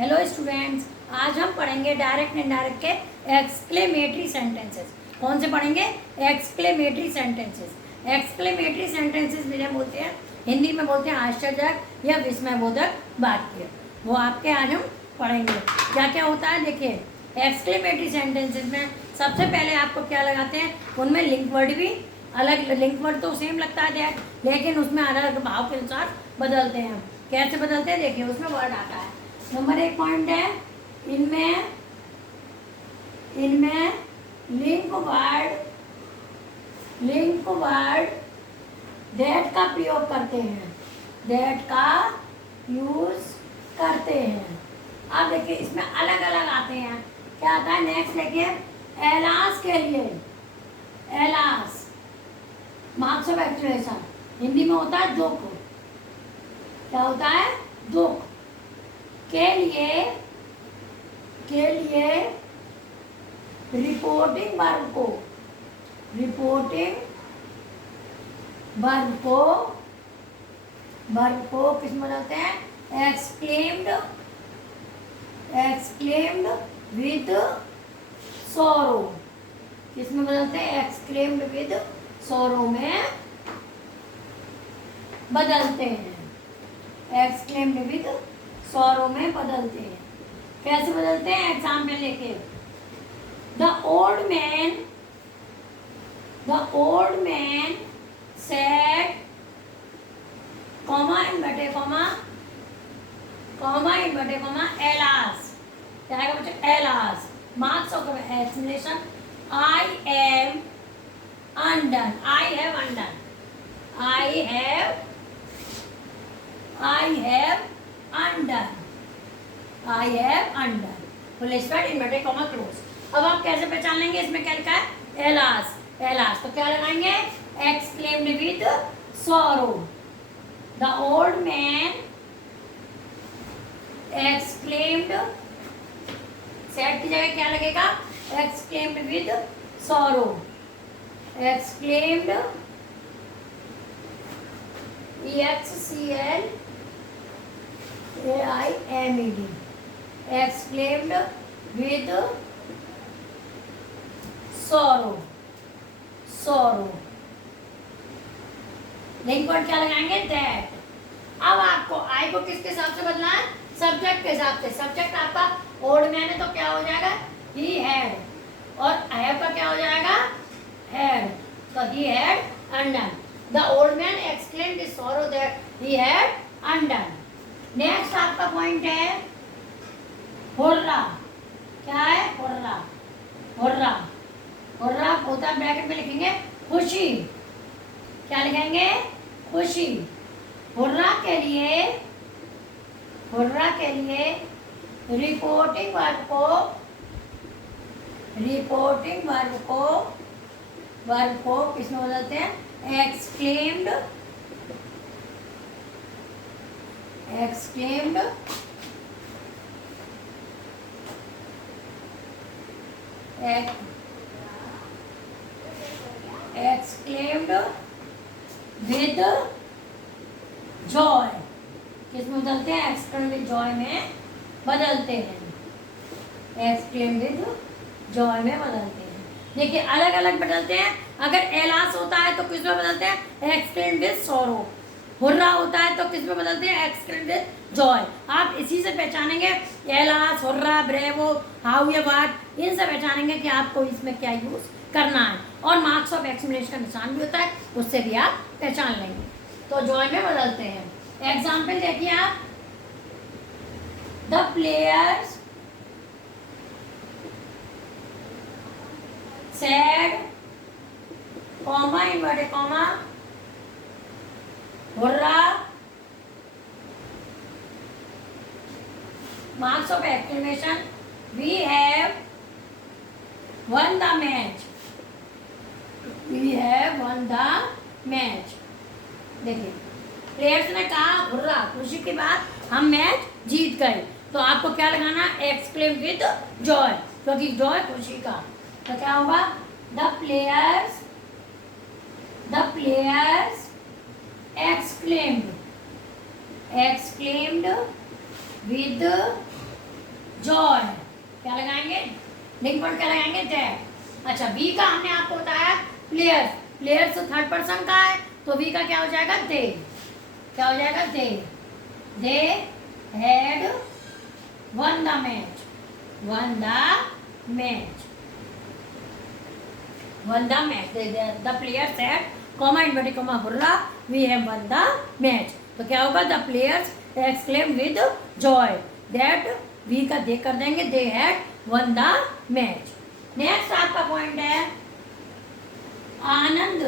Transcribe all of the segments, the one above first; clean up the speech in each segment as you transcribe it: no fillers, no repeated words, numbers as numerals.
Hello students, आज हम पढ़ेंगे डायरेक्ट एंड इनडायरेक्ट के एक्सक्लेमेटरी सेंटेंसेस। कौन से पढ़ेंगे? Exclamatory sentences. एक्सक्लेमेटरी सेंटेंसेस में बोलते हैं, हिंदी में बोलते हैं आश्चर्यजनक या विस्मयबोधक वाक्य। वो आपके आज हम पढ़ेंगे। क्या क्या होता है देखिए, एक्सक्लेमेटरी सेंटेंसेस में सबसे पहले आपको क्या लगाते हैं, उनमें लिंक वर्ड भी अलग, लिंक वर्ड तो सेम लगता है लेकिन उसमें अलग अलग भाव के अनुसार बदलते हैं। कैसे बदलते हैं देखिए, उसमें वर्ड आता है। नंबर 1 पॉइंट है, इनमें लिंक वर्ड दैट का प्रयोग करते हैं, दैट का यूज करते हैं। अब देखिए इसमें अलग अलग आते हैं। क्या आता है नेक्स्ट देखिए, एलास के लिए, alas marks of expression Hindi में होता है दुख। क्या होता है? दुख। के लिए रिपोर्टिंग वर्ब को किस में बदलते हैं? एक्सक्लेम्ड विद सोरो। किस में बदलते हैं? एक्सक्लेम्ड विद सोरो में बदलते हैं। एक्सक्लेम्ड विद सोरो में बदलते हैं। कैसे बदलते हैं? एग्जाम्पल लेके, the old man said, comma inverted comma alas. क्या है बच्चे? Alas. Marks of explanation, I have undone, I have undone full stop inverted comma close. अब आप कैसे पहचान लेंगे? इसमें क्या लिखा है? एलास। एलास तो क्या लगाएंगे? Exclaimed with sorrow. The old man exclaimed, said की जगह क्या लगेगा? Exclaimed with sorrow. Exclaimed EXCLAIMED, exclaimed with sorrow। Link word क्या लगाएंगे? दैट। अब आपको आई को किसके हिसाब से बदलना है? सब्जेक्ट के हिसाब से। सब्जेक्ट आपका ओल्ड मैन है तो क्या हो जाएगा? He had. और हैव का क्या हो जाएगा? हैड। तो ही had undone. The old man exclaimed with sorrow that he had undone। Next आपका पॉइंट है हुर्रा। क्या है? हुर्रा होता है, ब्रैकेट में लिखेंगे खुशी। क्या लिखेंगे? खुशी। हुर्रा के लिए रिपोर्टिंग वर्ब को किसमें बदलते हैं? Exclaimed with Joy. किसमें बदलते हैं? एक्सक्लेम्ड विद जॉय में बदलते हैं। एक्सक्लेम्ड विद जॉय में बदलते हैं। देखिए अलग अलग बदलते हैं। अगर एलास होता है तो किसमें बदलते हैं? Exclaimed with sorrow. हुर्रा होता है तो किसमें बदलते हैं? Exclaimed with Joy. आप इसी से पहचानेंगे एलास, हुर्रा, ब्रेवो, हाउ या व्हाट, इनसे पहचानेंगे कि आपको इसमें क्या यूज करना है। और मार्क्स ऑफ एक्सप्लेनेशन का निशान भी होता है, उससे भी आप पहचान लेंगे। तो जॉय में बदलते हैं। एग्जाम्पल देखिए आप, the players said, comma inverted comma, hurrah, marks of exclamation, we have won the match. देखिए प्लेयर्स ने कहा हुर्रा, खुशी के बाद हम मैच जीत गए। तो आपको क्या लगाना? एक्सक्लेम विद जॉय, क्योंकि जॉय खुशी का। तो क्या होगा? The players exclaimed with Joy, क्या लगाएंगे, लिंक वर्ड क्या लगाएंगे, दैट। अच्छा बी का हमने आपको बताया प्लेयर्स, प्लेयर्स थर्ड पर्सन का है तो बी का क्या हो जाएगा, दे, क्या हो जाएगा, they had won the match, won the match, won the match, the players had comma inverted comma hurrah we have won the match. तो क्या होगा, the players exclaim with joy that, we का दे कर देंगे, they had won the match. Next आपका point है आनंद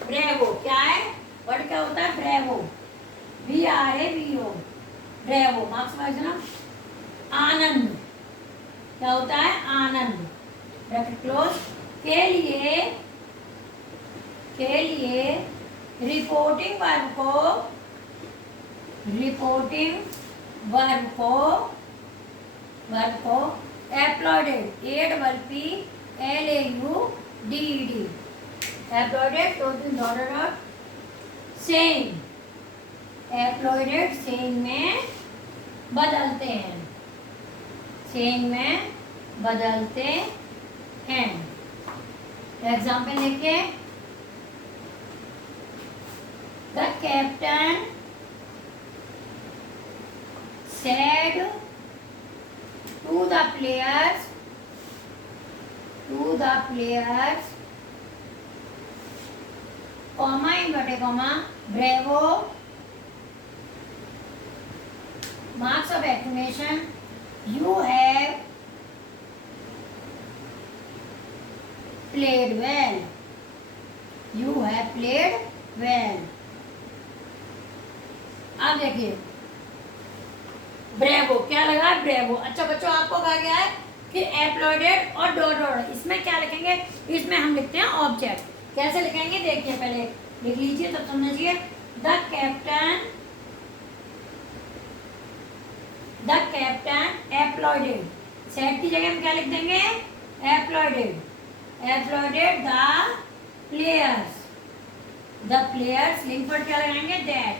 bravo, क्या है वर्ड, क्या होता है, bravo, BRAVO, bravo, marks wise ना, आनंद, क्या होता है, आनंद, ब्रैकेट क्लोज, के लिए रिपोर्टिंग वर्ब को एप्लॉयडेड, APPLAUDED, एप्लॉयडेड तो डॉट सेइंग, एप्लॉयडेड सेइंग में बदलते हैं, सेइंग में बदलते हैं। एग्जाम्पल देखिए, the captain said to the players comma inverted comma bravo, marks of exclamation, you have played well, you have played well। अब देखिए ब्रेवो, क्या लगा, ब्रेवो। अच्छा बच्चों आपको कहा गया है कि एप्लॉयडेड और डॉट, इसमें क्या लिखेंगे, इसमें हम लिखते हैं ऑब्जेक्ट, कैसे लिखेंगे देखिए, पहले लिख लीजिए तब समझिए, द कैप्टन एप्लॉयडेड, सेट की जगह हम क्या लिख देंगे, एप्लॉयडेड द प्लेयर्स लिंक वर्ड क्या लगाएंगे, दैट।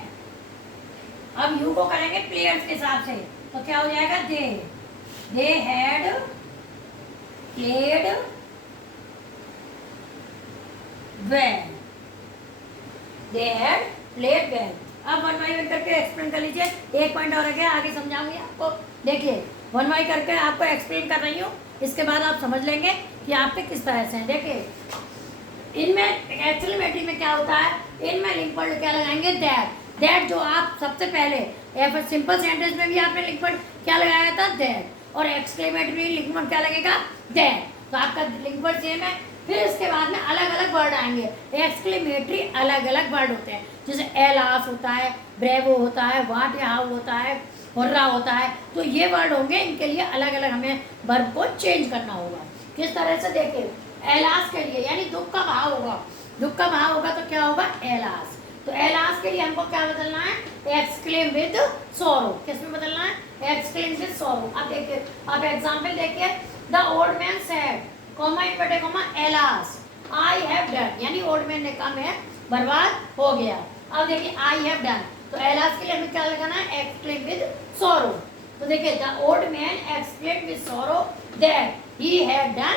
अब यू को करेंगे प्लेयर्स के हिसाब से तो क्या हो जाएगा, they had played well, they had played well. अब वन बाई वन करके एक्सप्लेन कर लीजिए, एक पॉइंट और है आगे समझाऊंगी आपको। देखिए वन बाई करके आपको एक्सप्लेन कर रही हूँ, इसके बाद आप समझ लेंगे कि आपके किस तरह से हैं। देखिए इनमें एक्चुअल मैट्रिक में क्या होता है, इनमें लिंक वर्ड क्या लगाएंगे, दैट जो आप सबसे पहले सिंपल सेंटेंस में भी आपने लिंक वर्ड क्या लगाया था, दैट, और एक्सक्लेमेटरी लिंक वर्ड क्या लगेगा, दैट। तो आपका लिंक वर्ड सेम है, फिर इसके बाद में अलग अलग वर्ड आएंगे, एक्सक्लेमेटरी अलग अलग वर्ड होते हैं, जैसे एलास होता है, ब्रेवो होता है, वाट या हाउ होता है, हुर्रा होता है, तो ये वर्ड होंगे, इनके लिए अलग अलग हमें वर्ब को चेंज करना होगा। किस तरह से देखिए, एलास के लिए यानी दुख का भाव होगा, दुख का भाव होगा तो क्या होगा, एलास। तो एलास के लिए हमको क्या बदलना है, एक्सक्लेम विद सोरो, किसमें बदलना है, एक्सक्लेम विद सोरो। अब देखिए, अब एग्जांपल देखिए, the old man said comma inverted comma alas I have done, यानी ओल्ड मैन ने कहा मैं बर्बाद हो गया। अब देखिए आई हैव डन, तो एलास के लिए हमें क्या लगाना है, एक्सक्लेम विद सोरो। तो देखिए the old man exclaim with sorrow that he had done,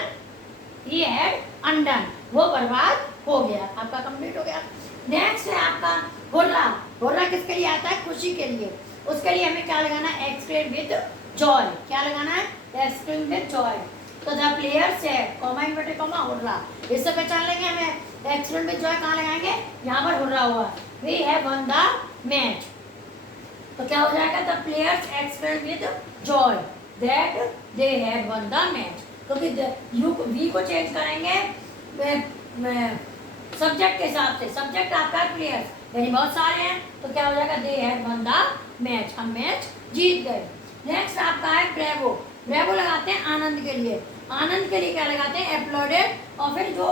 he had undone, वो बर्बाद हो गया। आपका कंप्लीट हो गया। नेक्स्ट है आपका हुर्रा, हुर्रा किसके लिए आता है, खुशी के लिए, उसके लिए हमें क्या लगाना है, एक्सक्लेम विद जॉय, क्या लगाना है, एक्सक्लेम विद जॉय। तो the player said comma inverted comma hurrah, इससे पहचान लेंगे हमें एक्सक्लेम विद जॉय कहाँ लगाएंगे, यहाँ पर हुर्रा हुआ, we have won the match. तो क्या हो जाएगा, the players exclaim with joy that they had won the match. क्योंकि यू वी को चेंज करेंगे सब्जेक्ट के हिसाब से, सब्जेक्ट आपका है प्लेयर्स, यानी बहुत सारे हैं, तो क्या हो जाएगा, they had won the match, हम मैच जीत गए। नेक्स्ट आपका है ब्रेवो, ब्रेवो लगाते हैं आनंद के लिए, आनंद के लिए क्या लगाते हैं, एप्लॉयडेड, और फिर जो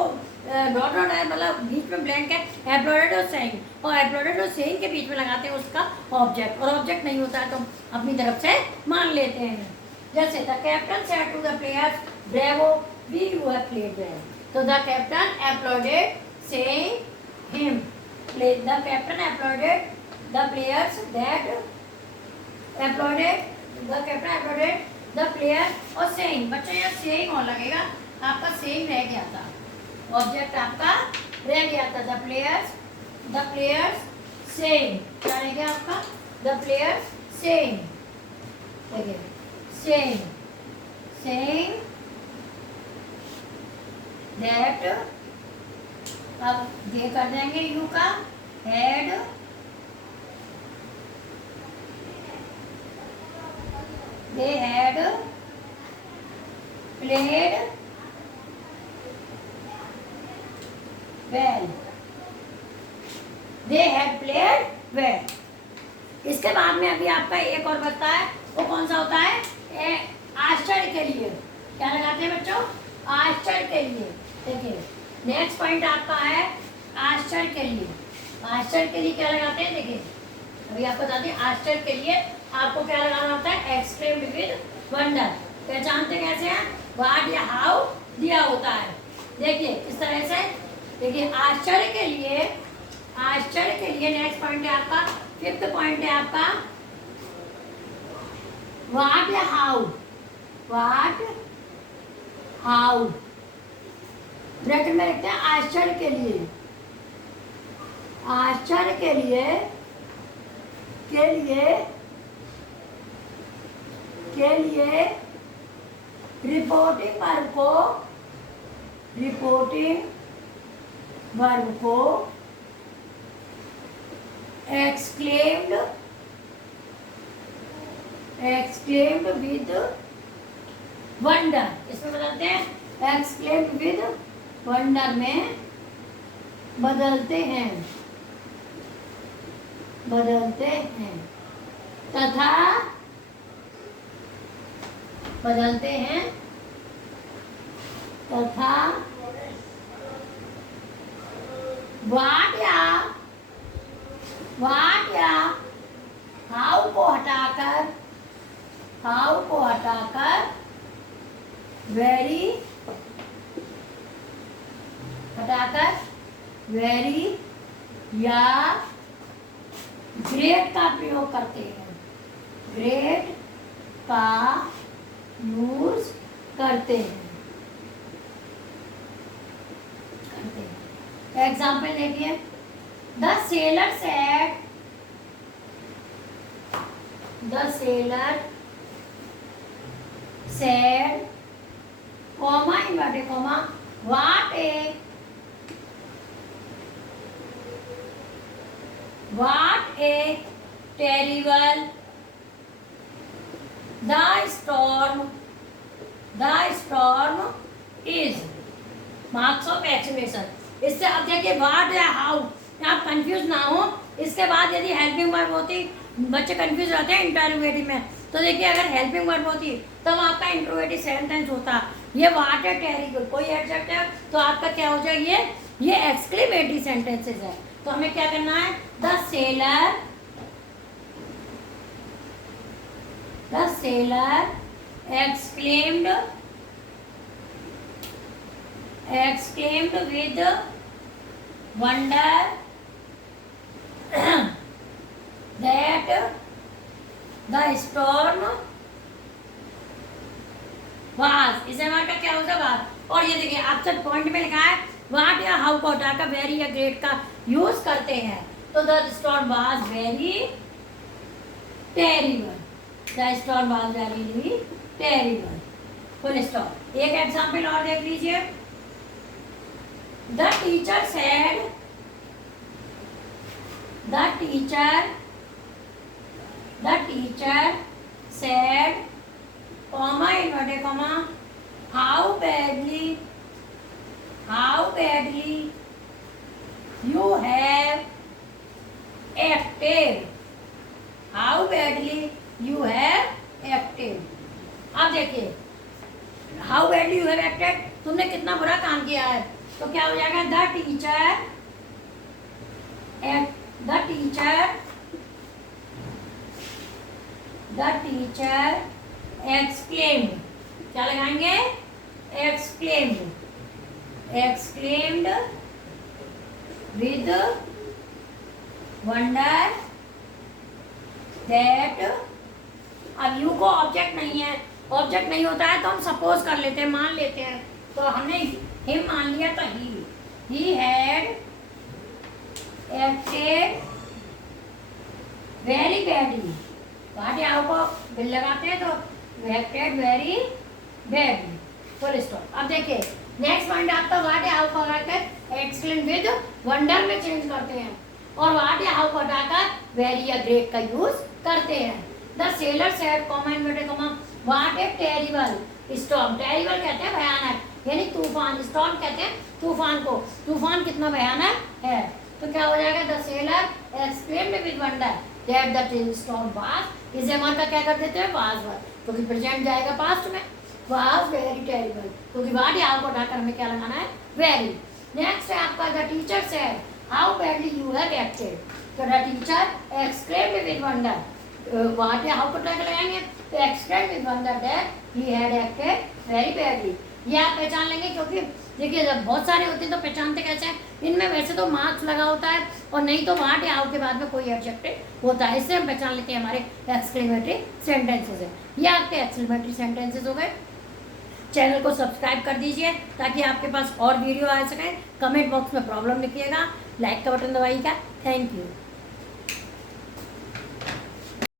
डॉट डॉट है मतलब बीच में ब्लैंक है, एप्लॉयडेड और सेइंग, और एप्लॉयडेड और सेइंग के बीच में लगाते हैं उसका ऑब्जेक्ट, और ऑब्जेक्ट नहीं होता है तो अपनी तरफ से मान लेते हैं। जैसे the captain said to the players bravo we you have played well, तो the captain applauded saying him, the captain applauded the players that applauded, the captain applauded the player और सेइंग, बच्चों ये सेइंग और लगेगा, आपका saying रह गया था, ऑब्जेक्ट आपका रह गया था। द प्लेयर्स सेइंग, क्या रह गया आपका? द प्लेयर्स सेइंग, देखिए सेइंग दैट, अब ये कर देंगे यू का head they had played well, they had played well. इसके बाद में अभी आपका एक और बचता है, वो कौन सा होता है? आश्चर्य के लिए क्या लगाते हैं बच्चों? आश्चर्य के लिए। देखिए नेक्स्ट पॉइंट आपका है आश्चर्य के लिए। आश्चर्य के लिए क्या लगाते हैं? देखिए अभी आपको बताते हैं आश्चर्य के लिए आपको क्या लगाना होता है? Exclaimed with wonder. पहचानते कैसे हैं? व्हाट या हाउ दिया होता है, देखिए किस तरह से। देखिए आश्चर्य के लिए नेक्स्ट पॉइंट है आपका, फिफ्थ पॉइंट है आपका व्हाट या हाउ ब्रैकेट में लिखते हैं आश्चर्य के लिए। आश्चर्य के लिए रिपोर्टिंग वर्ब को एक्सक्लेम्ड विद वंडर, इसमें बदलते हैं एक्सक्लेम्ड विद वंडर में बदलते हैं तथा व्हाट या हाउ को हटाकर वेरी या ग्रेट का प्रयोग करते हैं, ग्रेट का यूज करते हैं। एग्जाम्पल देखिए, the seller said comma inverted comma what A terrible the storm is, marks of exclamation. इससे अब देखिए व्हाट या हाउ, आप कंफ्यूज ना हो। इसके बाद यदि हेल्पिंग वर्ब होती, बच्चे कंफ्यूज रहते हैं इंटरोगेटिव में, तो देखिए अगर हेल्पिंग वर्ब होती तब आपका इंटरोगेटिव सेंटेंस होता। ये व्हाट है टेरिबल, कोई एडजेक्ट है तो आपका क्या हो जाए? ये एक्सक्लेमेटरी सेंटेंसेस है। तो हमें क्या करना है? The seller exclaimed with wonder that the storm was, इसे हमारा क्या होगा? बात। और ये देखिए आपसे पॉइंट में लिखा है व्हाट या हाउ को हटाकर वेरी या ग्रेट का यूज करते हैं, तो the storm was very terrible, full stop. एक एग्जाम्पल और देख लीजिए, The teacher said comma inverted comma how badly you have acted, अब देखिए how badly you have acted, तुमने कितना बुरा काम किया है, तो क्या हो जाएगा? द टीचर एक्सक्लेम्ड, क्या लगाएंगे? एक्सक्लेम्ड विद वंडर दैट, अब यू को ऑब्जेक्ट नहीं है ऑब्जेक्ट नहीं होता है तो हम सपोज कर लेते हैं, मान लेते हैं। तो हमने हिम मान लिया तो ही had acted very badly. Watt how को बिल लगाते हैं तो acted very badly, full stop. अब देखिए नेक्स्ट पॉइंट आपका वाट हाउ को हटाकर एक्सक्लेम विद वंडर में चेंज करते हैं, और वाट हाउ को हटाकर वेरी या ग्रेट का यूज करते हैं। The seller said comma inverted comma what A terrible storm. Terrible कहते हैं भयानक, यानी तूफान। स्टॉर्म कहते हैं तूफान को, तूफान कितना भयानक है। तो क्या हो जाएगा, the seller exclaimed with wonder that the storm was, इस एमआर का क्या कर देते हैं वाज, क्योंकि प्रेजेंट जाएगा पास्ट में, वाज वेरी टेरिबल, क्योंकि व्हाट या हाउ को हटाकर हमें क्या लगाना है, वेरी। नेक्स्ट है आपका the teacher said how badly you have acted. तो the teacher exclaimed with wonder, what या हाउ को हटाकर लगाएंगे तो exclaimed with wonder that he had acted very badly. ये आप पहचान लेंगे, क्योंकि देखिए जब बहुत सारे होते हैं तो पहचानते कैसे हैं, इनमें वैसे तो मार्क्स लगा होता है और नहीं तो व्हाट या हाउ के बाद में कोई एडजेक्टिव होता है, इससे हम पहचान लेते हैं हमारे एक्सक्लेमेटरी सेंटेंसेस है। ये आपके एक्सक्लेमेटरी सेंटेंसेस हो गए। चैनल को सब्सक्राइब कर दीजिए ताकि आपके पास और वीडियो आ सके। कमेंट बॉक्स में प्रॉब्लम लिखिएगा, लाइक का बटन दबाइएगा। Thank you.